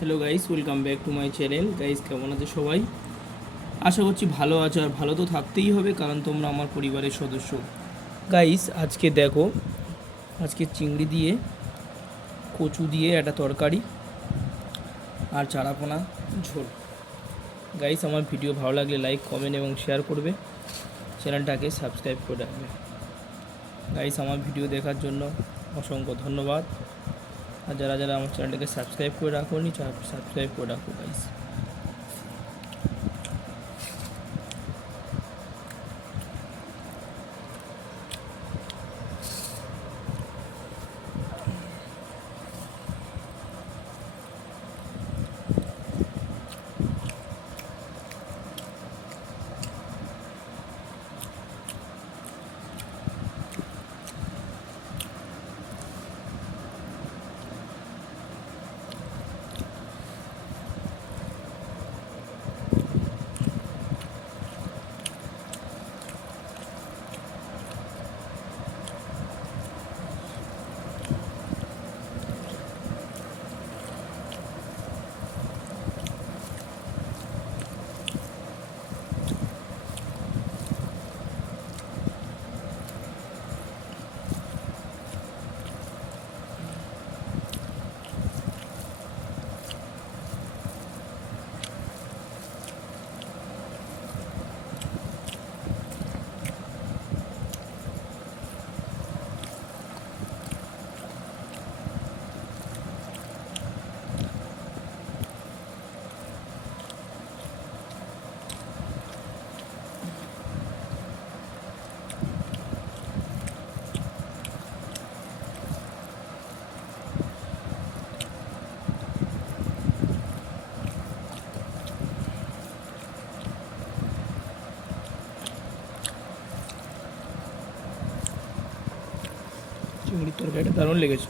Hello guys, welcome back to my channel. Guys, কেমন আছে সবাই? আশা করছি ভালো আছো, আর ভালো তো থাকতেই হবে কারণ তোমরা আমার পরিবারের সদস্য। গাইস, আজকে দেখো, আজকে চিংড়ি দিয়ে কচু দিয়ে একটা তরকারি আর চারাপোনা ঝোল। গাইস, আমার ভিডিও ভালো লাগলে লাইক, কমেন্ট এবং শেয়ার করবে, চ্যানেলটাকে সাবস্ক্রাইব করে রাখবে। গাইস, আমার ভিডিও দেখার জন্য অসংখ্য ধন্যবাদ। আর যারা যারা আমার চ্যানেলটাকে সাবস্ক্রাইব করে রাখোনি, সাবস্ক্রাইব করে রাখো গাইস। চিংড়ির তরকারিটা দারুণ লেগেছে।